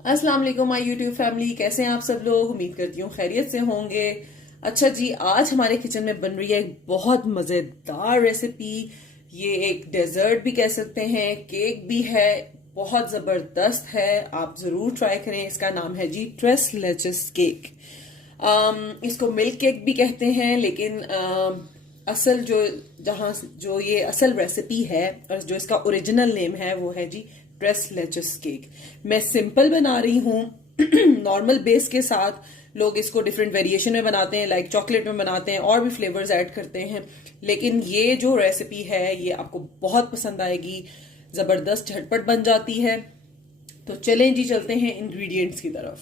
अस्सलाम वालेकुम my YouTube family, कैसे हैं आप सब लोग। उम्मीद करती हूँ खैरियत से होंगे। अच्छा जी, आज हमारे किचन में बन रही है एक बहुत मजेदार रेसिपी। ये एक डेजर्ट भी कह सकते हैं, केक भी है, बहुत जबरदस्त है। आप जरूर ट्राई करें। इसका नाम है जी ट्रेस लेचेस केक। इसको मिल्क केक भी कहते हैं, लेकिन असल जहां जो ये असल रेसिपी है और जो इसका ओरिजिनल नेम है वो है जी ट्रेस लेचेस केक। मैं सिंपल बना रही हूँ नॉर्मल बेस के साथ। लोग इसको डिफरेंट वेरिएशन में बनाते हैं, लाइक चॉकलेट में बनाते हैं और भी फ्लेवर्स ऐड करते हैं। लेकिन ये जो रेसिपी है ये आपको बहुत पसंद आएगी, जबरदस्त झटपट बन जाती है। तो चलें जी, चलते हैं इंग्रेडिएंट्स की तरफ।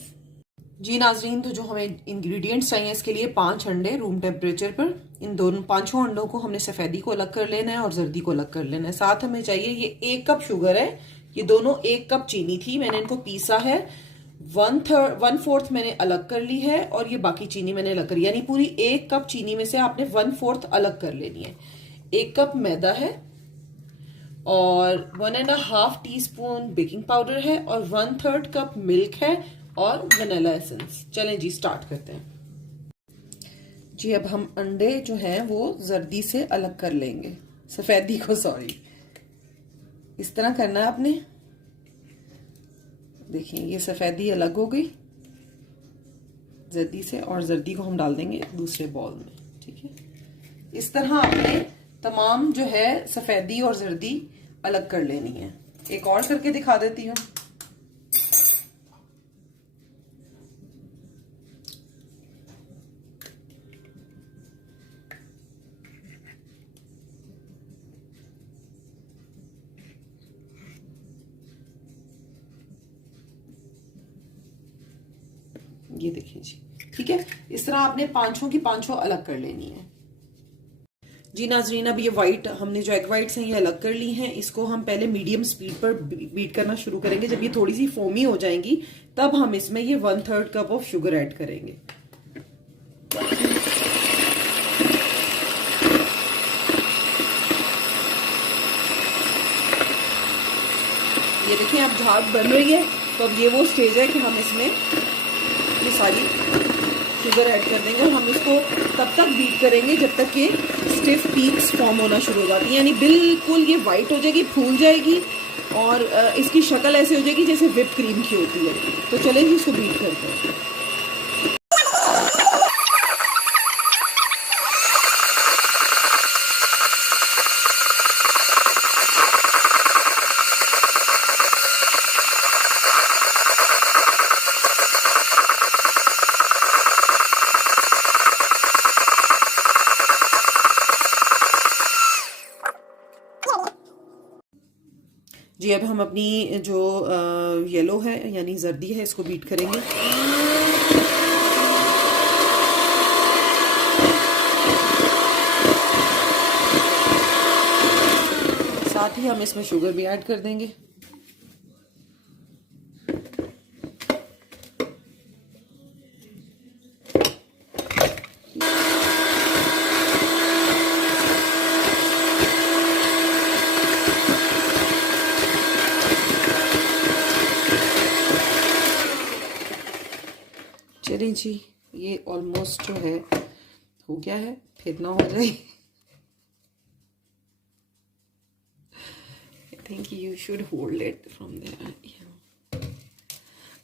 जी नाजरीन, तो जो हमें इंग्रेडिएंट्स चाहिए इसके लिए 5 अंडे रूम टेम्परेचर पर। इन दोनों 5 अंडों को हमने सफेदी को अलग कर लेना है और जर्दी को अलग कर लेना है। साथ हमें चाहिए ये 1 कप शुगर है। ये दोनों 1 कप चीनी थी, मैंने इनको पीसा है। 1/4 मैंने अलग कर ली है और ये बाकी चीनी मैंने अलग करी, यानी पूरी 1 कप चीनी में से आपने 1/4 अलग कर लेनी है। 1 कप मैदा है और 1.5 टीस्पून बेकिंग पाउडर है और 1/3 कप मिल्क है और वनीला एसेंस। चलें जी, स्टार्ट करते हैं। जी, अब हम अंडे जो हैं वो जर्दी से अलग कर लेंगे, सफेदी को, सॉरी। इस तरह करना है आपने। देखिए ये सफेदी अलग हो गई जर्दी से, और जर्दी को हम डाल देंगे दूसरे बॉल में। ठीक है, इस तरह आपने तमाम जो है सफेदी और जर्दी अलग कर लेनी है। एक और करके दिखा देती हूँ। ये देखिए जी, ठीक है। इस तरह आपने पांचों की पांचों अलग कर लेनी है। जी नाजरीन, अब ये वाइट हमने जो एग वाइट्स हैं ये अलग कर ली हैं। इसको हम पहले मीडियम स्पीड पर बीट करना शुरू करेंगे। जब ये थोड़ी सी फोमी हो जाएंगी तब हम इसमें ये 1/3 कप ऑफ शुगर ऐड करेंगे। ये देखिए अब झाग बन रही है, तो अब ये वो स्टेज है कि हम इसमें ये सारी शुगर ऐड कर देंगे और हम इसको तब तक बीट करेंगे जब तक कि स्टिफ पीक्स फॉर्म होना शुरू हो जाती है, यानी बिल्कुल ये वाइट हो जाएगी, फूल जाएगी और इसकी शक्ल ऐसे हो जाएगी जैसे व्हिप क्रीम की होती है। तो चलें जी, इसको बीट करते हैं। जी, अब हम अपनी जो येलो है यानी जर्दी है इसको बीट करेंगे। साथ ही हम इसमें शुगर भी ऐड कर देंगे। चलिए जी, ये ऑलमोस्ट जो है हो गया है, फिर ना हो जाए। I think you should hold it from there.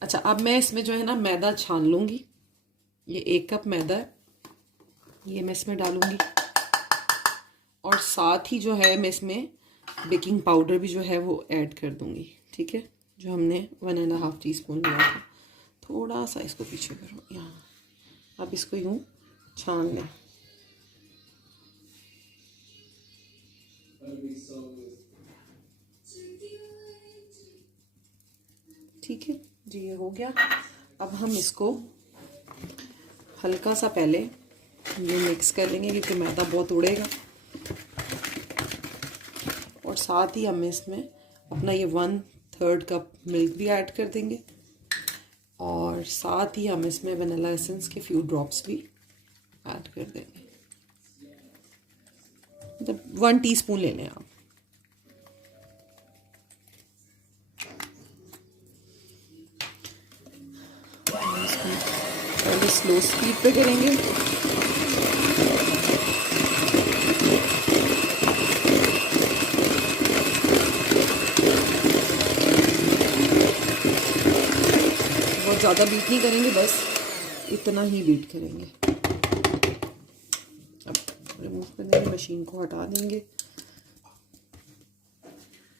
अच्छा, अब मैं इसमें जो है ना मैदा छान लूंगी। ये 1 कप मैदा है, ये मैं इसमें डालूंगी और साथ ही जो है मैं इसमें बेकिंग पाउडर भी जो है वो ऐड कर दूंगी। ठीक है, जो हमने 1.5 टीस्पून लिया था। थोड़ा सा इसको पीछे करो यहाँ। अब इसको यूं छान लें। ठीक है जी, ये हो गया। अब हम इसको हल्का सा पहले ये मिक्स कर लेंगे क्योंकि मैदा बहुत उड़ेगा, और साथ ही हम इसमें अपना ये 1/3 कप मिल्क भी ऐड कर देंगे और साथ ही हम इसमें वनीला एसेंस के फ्यू ड्रॉप्स भी ऐड कर देंगे। मतलब 1 टीस्पून ले लें आप। पहले स्लो स्पीड पे करेंगे। बहुत ज़्यादा बीट नहीं करेंगे, बस इतना ही बीट करेंगे। अब रिमूव कर देंगे, मशीन को हटा देंगे।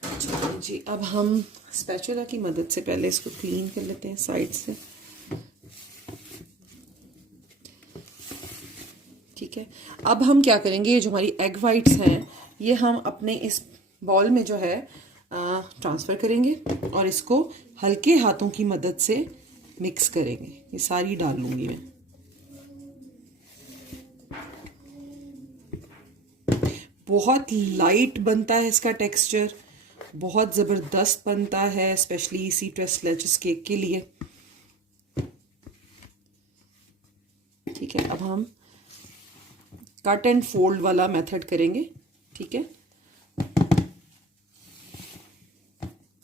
चलिए जी, अब हम स्पैचुला की मदद से पहले इसको क्लीन कर लेते हैं साइड से। ठीक है, अब हम क्या करेंगे, ये जो हमारी एग वाइट्स हैं ये हम अपने इस बॉल में जो है ट्रांसफ़र करेंगे और इसको हल्के हाथों की मदद से मिक्स करेंगे। ये सारी डाल लूँगी मैं। बहुत लाइट बनता है इसका टेक्सचर, बहुत ज़बरदस्त बनता है, स्पेशली इसी ट्रेस लेचस केक के लिए। ठीक है, अब हम कट एंड फोल्ड वाला मेथड करेंगे। ठीक है,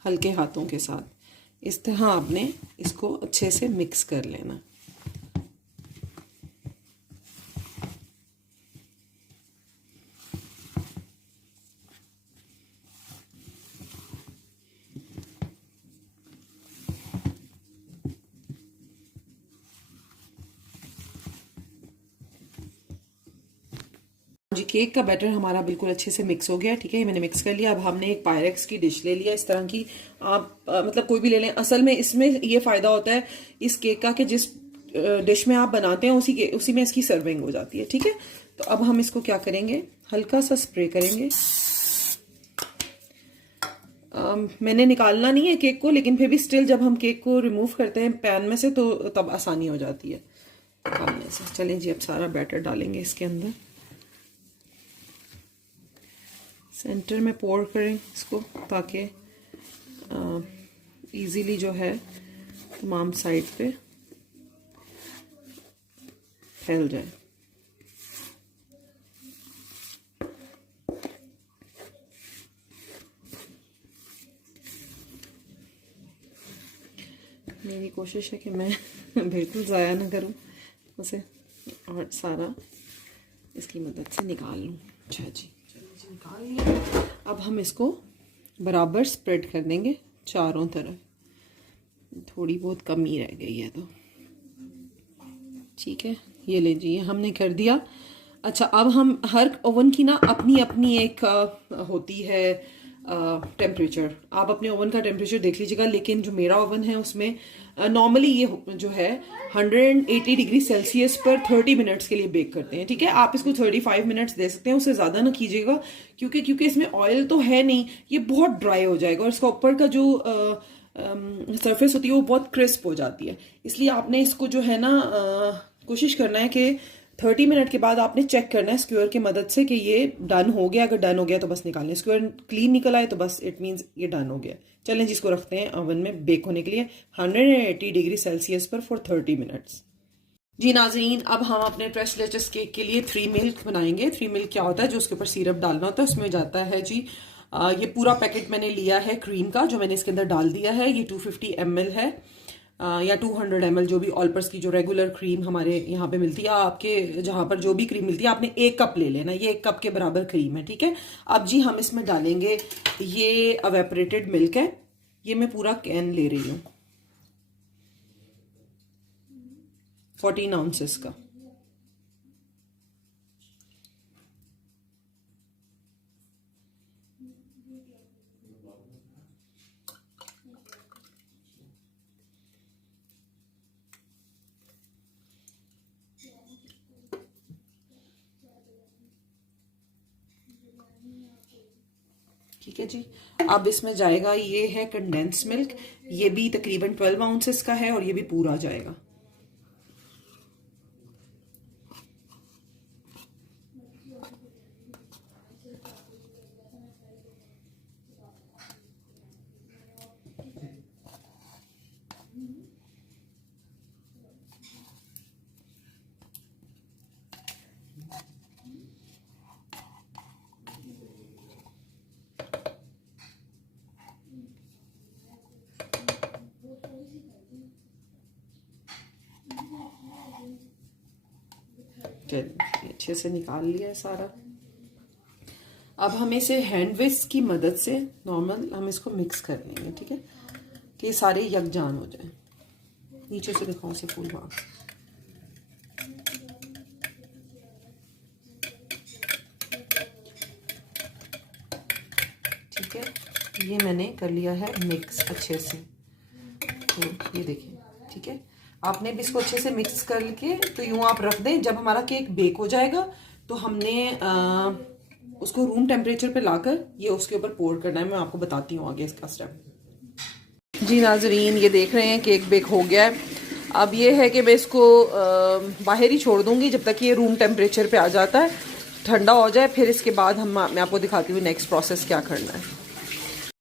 हल्के हाथों के साथ इस तरह आपने इसको अच्छे से मिक्स कर लेना। जी, केक का बैटर हमारा बिल्कुल अच्छे से मिक्स हो गया। ठीक है, ये मैंने मिक्स कर लिया। अब हमने एक पायरेक्स की डिश ले लिया, इस तरह की। आप मतलब कोई भी ले लें। असल में इसमें ये फायदा होता है इस केक का कि जिस डिश में आप बनाते हैं उसी में इसकी सर्विंग हो जाती है। ठीक है, तो अब हम इसको क्या करेंगे, हल्का सा स्प्रे करेंगे। मैंने निकालना नहीं है केक को, लेकिन फिर भी स्टिल जब हम केक को रिमूव करते हैं पैन में से तो तब आसानी हो जाती है निकालने से। चलें जी, अब सारा बैटर डालेंगे इसके अंदर। सेंटर में पोर करें इसको ताकि इजीली जो है तमाम साइड पे फैल जाए। मेरी कोशिश है कि मैं बिल्कुल ज़ाया ना करूं उसे और सारा इसकी मदद से निकाल लूं। अच्छा जी, निकाल लिया। अब हम इसको बराबर स्प्रेड कर देंगे चारों तरफ। थोड़ी बहुत कमी रह गई है तो ठीक है, ये ले जी, हमने कर दिया। अच्छा, अब हम हर ओवन की ना अपनी अपनी एक होती है टेम्परेचर। आप अपने ओवन का टेम्परेचर देख लीजिएगा, लेकिन जो मेरा ओवन है उसमें नॉर्मली ये जो है 180 डिग्री सेल्सियस पर 30 मिनट्स के लिए बेक करते हैं। ठीक है, आप इसको 35 मिनट्स दे सकते हैं, उससे ज़्यादा ना कीजिएगा क्योंकि इसमें ऑयल तो है नहीं, ये बहुत ड्राई हो जाएगा और इसका ऊपर का जो सरफेस होती है वो बहुत क्रिस्प हो जाती है। इसलिए आपने इसको जो है ना कोशिश करना है कि 30 मिनट के बाद आपने चेक करना है स्क्यूअर की मदद से कि ये डन हो गया। अगर डन हो गया तो बस निकालें, स्क्यूअर क्लीन निकल आए तो बस इट मीन्स ये डन हो गया। चलें जिसको रखते हैं ओवन में बेक होने के लिए 180 डिग्री सेल्सियस पर फॉर 30 मिनट्स। जी नाज़रीन, अब हम अपने ट्रेस लेचस केक के लिए 3 मिल्क बनाएंगे। 3 मिल्क क्या होता है, जो उसके ऊपर सिरप डालना होता है उसमें जाता है जी ये पूरा पैकेट मैंने लिया है क्रीम का, जो मैंने इसके अंदर डाल दिया है। ये 250 ml है या 200 ml, जो भी ऑलपर्स की जो रेगुलर क्रीम हमारे यहाँ पे मिलती है। आपके जहाँ पर जो भी क्रीम मिलती है आपने 1 कप ले लेना, ये 1 कप के बराबर क्रीम है। ठीक है, अब जी हम इसमें डालेंगे, ये एवेपोरेटेड मिल्क है, ये मैं पूरा कैन ले रही हूँ 14 आउंसेस का। ठीक है जी, अब इसमें जाएगा, ये है कंडेंस मिल्क, ये भी तकरीबन 12 आउंसेस का है और ये भी पूरा जाएगा। चलिए अच्छे से निकाल लिया है सारा। अब हम इसे हैंड विस्क की मदद से नॉर्मल हम इसको मिक्स कर लेंगे, ठीक है, कि ये सारे यकजान हो जाए। नीचे से दिखाओ से फूल वहाँ, ठीक है। ये मैंने कर लिया है मिक्स अच्छे से, तो ये देखिए, ठीक है। आपने भी इसको अच्छे से मिक्स करके तो यूँ आप रख दें। जब हमारा केक बेक हो जाएगा तो हमने उसको रूम टेम्परेचर पे लाकर ये उसके ऊपर पोर करना है। मैं आपको बताती हूँ आगे इसका स्टेप। जी नाजरीन, ये देख रहे हैं केक बेक हो गया है। अब ये है कि मैं इसको बाहर ही छोड़ दूंगी जब तक ये रूम टेम्परेचर पे आ जाता है, ठंडा हो जाए, फिर इसके बाद मैं आपको दिखाती हूँ नेक्स्ट प्रोसेस क्या करना है।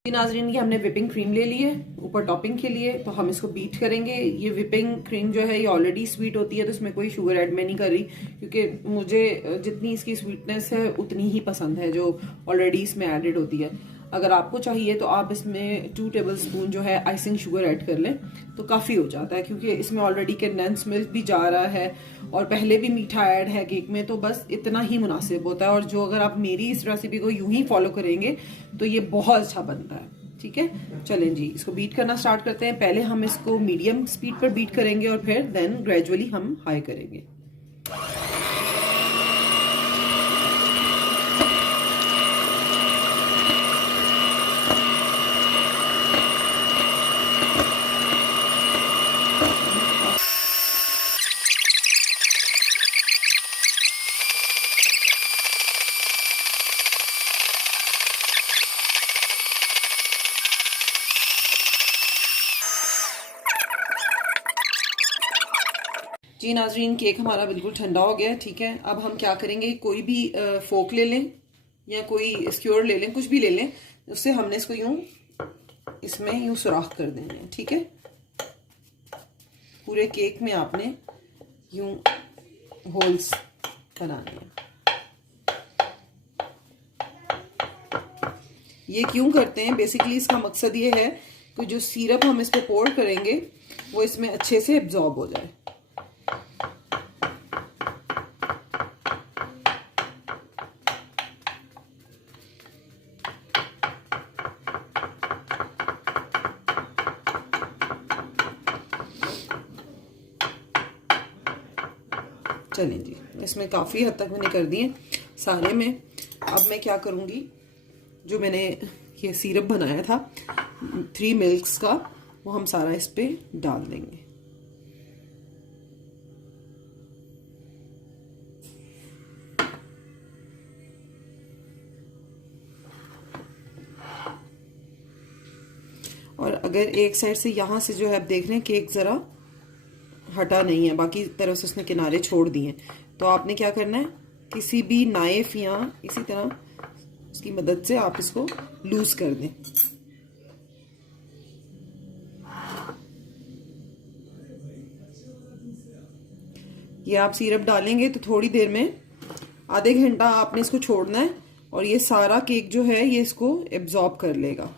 नाजरीन, ये हमने विपिंग क्रीम ले ली है ऊपर टॉपिंग के लिए, तो हम इसको बीट करेंगे। ये विपिंग क्रीम जो है ये ऑलरेडी स्वीट होती है, तो इसमें कोई शुगर ऐड मैं नहीं कर रही, क्योंकि मुझे जितनी इसकी स्वीटनेस है उतनी ही पसंद है जो ऑलरेडी इसमें एडेड होती है। अगर आपको चाहिए तो आप इसमें 2 टेबलस्पून जो है आइसिंग शुगर ऐड कर लें तो काफ़ी हो जाता है, क्योंकि इसमें ऑलरेडी कंडेंस मिल्क भी जा रहा है और पहले भी मीठा ऐड है केक में, तो बस इतना ही मुनासिब होता है। और जो अगर आप मेरी इस रेसिपी को यूं ही फॉलो करेंगे तो ये बहुत अच्छा बनता है, ठीक है। चलें जी, इसको बीट करना स्टार्ट करते हैं। पहले हम इसको मीडियम स्पीड पर बीट करेंगे और फिर देन ग्रेजुअली हम हाई करेंगे। जी नाजरीन, केक हमारा बिल्कुल ठंडा हो गया है, ठीक है। अब हम क्या करेंगे, कोई भी फोक ले लें या कोई स्क्योर ले लें, कुछ भी ले लें, उससे हमने इसको यूं इसमें यूं सुराख कर देंगे, ठीक है। पूरे केक में आपने यूं होल्स बनाने हैं। ये क्यों करते हैं, बेसिकली इसका मकसद ये है कि जो सिरप हम इस पे पोर करेंगे वो इसमें अच्छे से एब्जॉर्ब हो जाए। चलें जी, इसमें काफ़ी हद तक मैंने कर दिए सारे में। अब मैं क्या करूँगी, जो मैंने ये सिरप बनाया था 3 मिल्क्स का, वो हम सारा इस पे डाल देंगे। और अगर एक साइड से यहाँ से जो है आप देख रहे हैं केक ज़रा हटा नहीं है, बाकी तरफ से उसने किनारे छोड़ दिए, तो आपने क्या करना है, किसी भी नाइफ या इसी तरह उसकी मदद से आप इसको लूज कर दें। ये आप सिरप डालेंगे तो थोड़ी देर में, आधे घंटा आपने इसको छोड़ना है और ये सारा केक जो है ये इसको एब्जॉर्ब कर लेगा।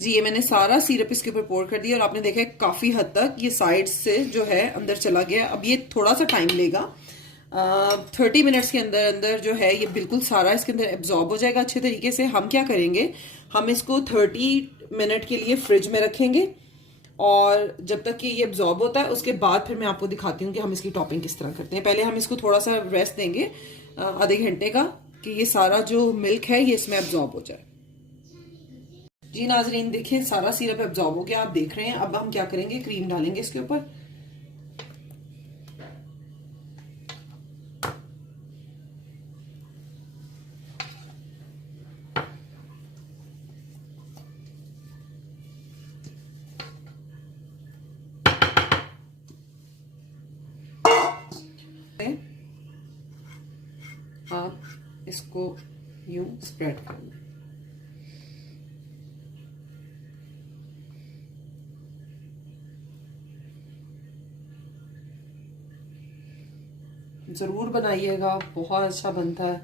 जी, ये मैंने सारा सिरप इसके ऊपर पोर कर दिया और आपने देखा है काफ़ी हद तक ये साइड से जो है अंदर चला गया। अब ये थोड़ा सा टाइम लेगा, 30 मिनट्स के अंदर अंदर जो है ये बिल्कुल सारा इसके अंदर एब्जॉर्ब हो जाएगा अच्छे तरीके से। हम क्या करेंगे, हम इसको 30 मिनट के लिए फ्रिज में रखेंगे और जब तक कि ये एब्जॉर्ब होता है उसके बाद फिर मैं आपको दिखाती हूँ कि हम इसकी टॉपिंग किस तरह करते हैं। पहले हम इसको थोड़ा सा रेस्ट देंगे आधे घंटे का, कि ये सारा जो मिल्क है ये इसमें एब्जॉर्ब हो जाए। जी नाजरीन, देखिए सारा सिरप एब्जॉर्ब हो गया, आप देख रहे हैं। अब हम क्या करेंगे, क्रीम डालेंगे इसके ऊपर। आप इसको यूं स्प्रेड करना। जरूर बनाइएगा, बहुत अच्छा बनता है।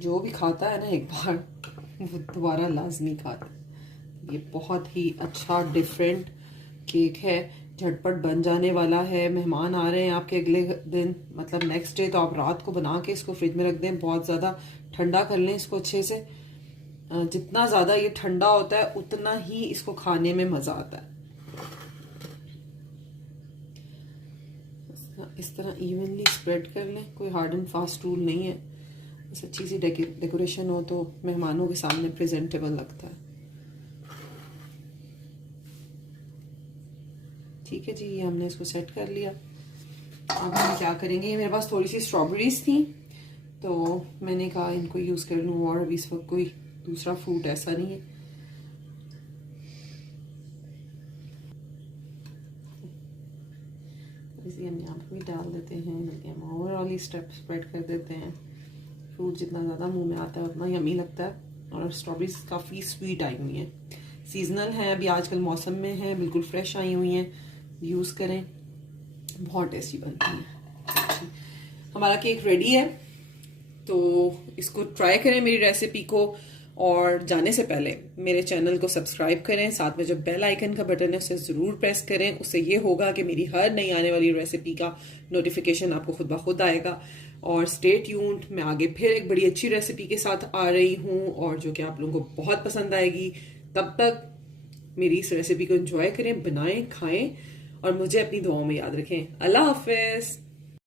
जो भी खाता है ना एक बार वो दोबारा लाजमी खाता है। ये बहुत ही अच्छा डिफरेंट केक है, झटपट बन जाने वाला है। मेहमान आ रहे हैं आपके अगले दिन, मतलब नेक्स्ट डे, तो आप रात को बना के इसको फ्रिज में रख दें, बहुत ज़्यादा ठंडा कर लें इसको अच्छे से। जितना ज़्यादा ये ठंडा होता है उतना ही इसको खाने में मज़ा आता है। इस तरह इवनली स्प्रेड कर लें, कोई हार्ड एंड फास्ट रूल नहीं है, बस अच्छी सी डेकोरेशन हो तो मेहमानों के सामने प्रेजेंटेबल लगता है। ठीक है जी, ये हमने इसको सेट कर लिया। अब हम क्या करेंगे, ये मेरे पास थोड़ी सी स्ट्रॉबेरीज थी तो मैंने कहा इनको यूज़ कर लूँ, और अभी इस वक्त कोई दूसरा फ्रूट ऐसा नहीं है। इसी हम यहाँ पर भी डाल देते हैं, बल्कि हम ओवरऑल ही स्प्रेड कर देते हैं। फ्रूट जितना ज़्यादा मुंह में आता है उतना यम्मी लगता है, और स्ट्रॉबेरीज काफ़ी स्वीट आई हुई हैं, सीजनल हैं, अभी आजकल मौसम में हैं, बिल्कुल फ्रेश आई हुई हैं, यूज़ करें, बहुत टेस्टी बनती है। हमारा केक रेडी है, तो इसको ट्राई करें मेरी रेसिपी को, और जाने से पहले मेरे चैनल को सब्सक्राइब करें, साथ में जो बेल आइकन का बटन है उसे ज़रूर प्रेस करें। उससे ये होगा कि मेरी हर नई आने वाली रेसिपी का नोटिफिकेशन आपको खुद ब खुद आएगा। और स्टे ट्यून्ड, मैं आगे फिर एक बड़ी अच्छी रेसिपी के साथ आ रही हूँ, और जो कि आप लोगों को बहुत पसंद आएगी। तब तक मेरी इस रेसिपी को एंजॉय करें, बनाएं, खाएं, और मुझे अपनी दुआओं में याद रखें। अल्लाह हाफिज़।